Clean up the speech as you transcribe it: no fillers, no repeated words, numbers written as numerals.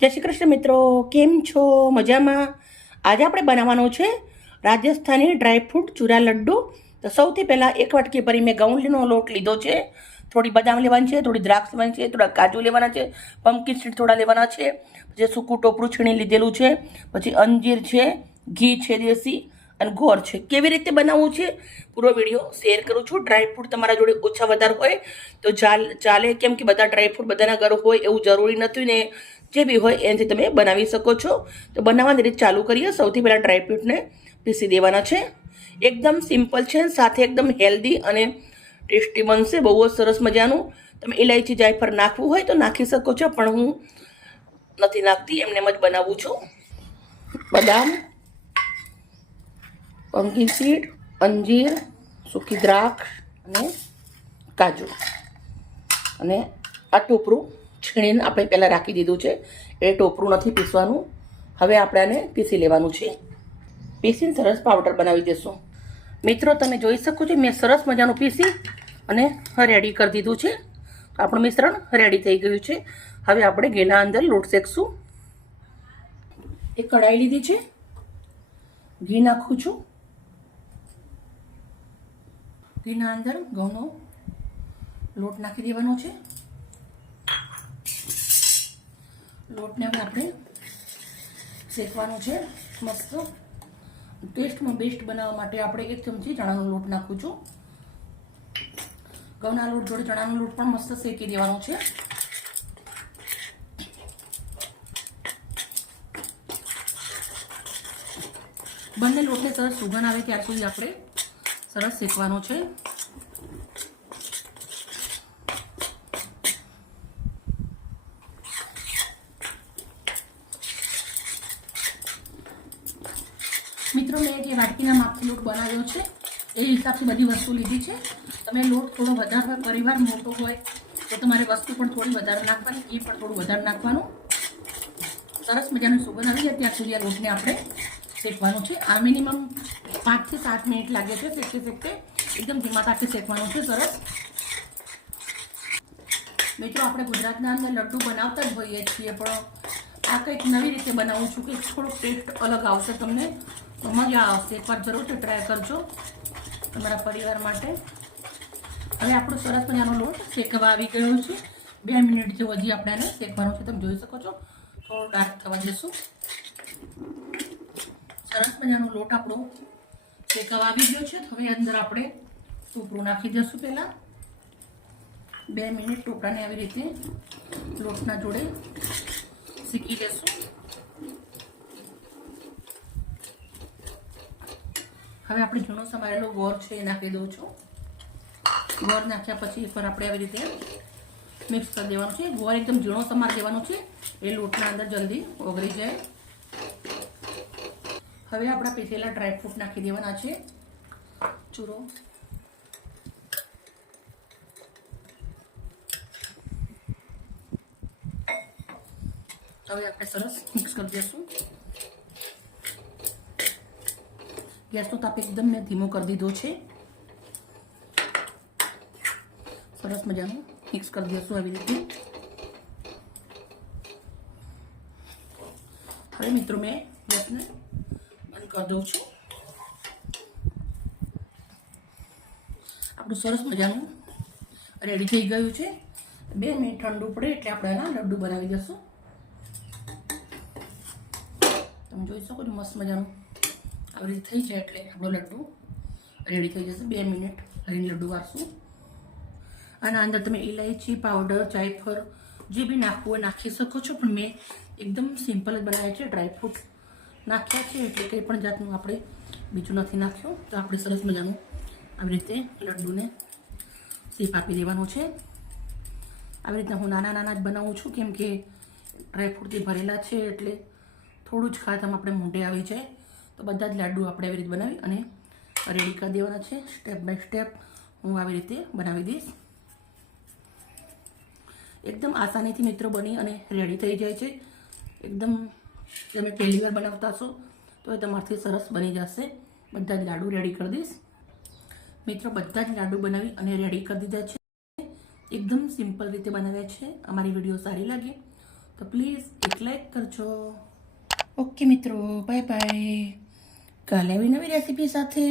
જય શ્રી કૃષ્ણ મિત્રો, કેમ છો? મજામાં? આજે આપણે બનાવવાનો છે રાજસ્થાની ડ્રાયફ્રૂટ ચૂરા લડ્ડુ. તો સૌથી પહેલાં એક વાટકી ભરી મેં ઘઉંનો લોટ લીધો છે. થોડી બદામ લેવાની છે, થોડી દ્રાક્ષ લેવાની છે, થોડા કાજુ લેવાના છે, પમ્પકિન સીડ થોડા લેવાના છે, પછી સૂકું ટોપરું છીણી લીધેલું છે, પછી અંજીર છે, ઘી છે દેશી અને ગોળ છે. કેવી રીતે બનાવવું છે પૂરો વિડીયો શેર કરું છું. ડ્રાયફ્રૂટ તમારા જોડે ઓછા વધારે હોય તો ચાલે, કેમ કે બધા ડ્રાયફ્રૂટ બધાના ઘર હોય એવું જરૂરી નથી ને. જે બી હોય એનાથી તમે બનાવી શકો છો. તો બનાવવાની રીત ચાલુ કરીએ. સૌથી પહેલાં ડ્રાયફ્રૂટને પીસી દેવાના છે. એકદમ સિમ્પલ છે, સાથે એકદમ હેલ્ધી અને ટેસ્ટી બનશે, બહુ જ સરસ મજાનું. તમે ઇલાયચી જાયફળ નાખવું હોય તો નાખી શકો છો, પણ હું નથી નાખતી, એમને એમ જ બનાવું છું. બદામ, પમ્પકિન સીડ, અંજીર, સૂકી દ્રાક્ષ અને કાજુ અને આ ટોપરું છીણીને આપણે પહેલાં રાખી દીધું છે. એ ટોપરું નથી પીસવાનું. હવે આપણે આને પીસી લેવાનું છે. પીસીને સરસ પાવડર બનાવી દઈશું. મિત્રો તમે જોઈ શકો છો, મેં સરસ મજાનું પીસી અને રેડી કરી દીધું છે. આપણું મિશ્રણ રેડી થઈ ગયું છે. હવે આપણે ઘીના અંદર લોટ શેકશું. એક કઢાઈ લીધી છે, ઘી નાખું છું. ઘીના અંદર ઘઉંનો લોટ નાખી દેવાનો છે. લોટને હવે આપણે શેકવાનું છે મસ્ત. ટેસ્ટમાં બેસ્ટ બનાવવા માટે આપણે 1 ચમચી ચણાનો લોટ નાખું છું. ઘઉંના લોટ જોડે ચણાનો લોટ પણ મસ્ત શેકી દેવાનો છે. બંને લોટને સરસ સુગંધ આવે ત્યાર સુધી આપણે સરસ શેકવાનો છે. મિત્રો મેં જે વાટકીના માપથી લોટ બનાવ્યો છે એ હિસાબથી બધી વસ્તુ લીધી છે. તમે લોટ થોડો વધારે, પરિવાર મોટો હોય તો તમારે વસ્તુ પણ થોડી વધારે નાખવાની, ઘી પણ થોડું વધારે નાખવાનું. સરસ મજાનું સુગંધ આવી જાય ત્યાં સુધી આ લોટને આપણે શેકવાનું છે. આ મિનિમમ 5 થી 7 મિનિટ લાગે છે શેકતે. એકદમ ધીમા તાપે શેકવાનું છે. સરસ મિત્રો, આપણે ગુજરાતના અંદર લડ્ડુ બનાવતા જ હોઈએ છીએ, પણ આ કંઈક નવી રીતે બનાવું છું કે થોડોક ટેસ્ટ અલગ આવશે તમને, તો મજા આવશે. એકવાર જરૂરથી ટ્રાય કરજો તમારા પરિવાર માટે. હવે આપણો સરસ મજાનો લોટ શેકવા આવી ગયો છે. 2 મિનિટ જેવું હજી આપણે આને શેકવાનો છે. તમે જોઈ શકો છો, થોડો ડાર્ક થવા દેશું. સરસ મજાનો લોટ આપણો શેકવા આવી ગયો છે. હવે અંદર આપણે ટોપરું નાખી દઈશું. પહેલાં 2 મિનિટ ટોપરાને આવી રીતે લોટના જોડે શેકી લેશું. હવે આપણે જૂનો સમારેલો ગોળ છે એ નાખી દઉં છું. ગોળ નાખ્યા પછી એકવાર આપણે આવી રીતે મિક્સ કરી દેવાનું છે. ગોળ એકદમ ઝીણો સમાર દેવાનો છે, એ લોટના અંદર જલ્દી ઓગળી જાય. હવે આપણા પીસેલા ડ્રાયફ્રૂટ નાખી દેવાના છે. ચૂરો, હવે આપણે સરસ મિક્સ કરી દઈશું. ગેસનો તાપ એકદમ મેં ધીમો કરી દીધો છે. સરસ મજાનું મિક્સ કરી દઈશું આવી રીતે. હવે મિત્રો મેં ગેસને બંધ કરી દઉં છું. આપણું સરસ મજાનું રેડી થઈ ગયું છે. 2 મિનિટ ઠંડુ પડે એટલે આપણે એના લડ્ડુ બનાવી દઈશું. તમે જોઈ શકો છો, મસ્ત મજાનું આવી રીતે થઈ જાય એટલે આપણો લડ્ડુ રેડી થઈ જશે. 2 મિનિટ લઈને લડ્ડુ વાળશું. આના અંદર તમે ઇલાયચી પાવડર, જાયફળ જે બી નાખવું હોય નાખી શકો છો, પણ મેં એકદમ સિમ્પલ જ બનાવ્યા છે. ડ્રાયફ્રૂટ નાખ્યા છે એટલે કંઈ પણ જાતનું આપણે બીજું નથી નાખ્યું. તો આપણે સરસ મજાનું આવી રીતે લડ્ડુને શેપ આપી દેવાનું છે. આવી રીતના હું નાના નાના જ બનાવું છું, કેમ કે ડ્રાયફ્રૂટથી ભરેલા છે એટલે થોડું જ ખાતામાં આપણે મોઢે આવી જાય. તો બધા જ લાડ્ડુ આપણે આવી રીતે બનાવી અને રેડી કરી દેવાના છે. સ્ટેપ બાય સ્ટેપ હું આવી રીતે બનાવી દઈશ. એકદમ આસાનીથી મિત્રો બની અને રેડી થઈ જાય છે. એકદમ તમે પહેલી વાર બનાવતા હશો તો એ તમારાથી સરસ બની જશે. બધા જ લાડુ રેડી કરી દઈશ. મિત્રો બધા જ લાડુ બનાવી અને રેડી કરી દીધા છે. એકદમ સિમ્પલ રીતે બનાવ્યા છે. અમારી વિડીયો સારી લાગી તો પ્લીઝ એક લાઈક કરજો. ઓકે મિત્રો, બાય બાય. કાલે આવી નવી રેસીપી સાથે.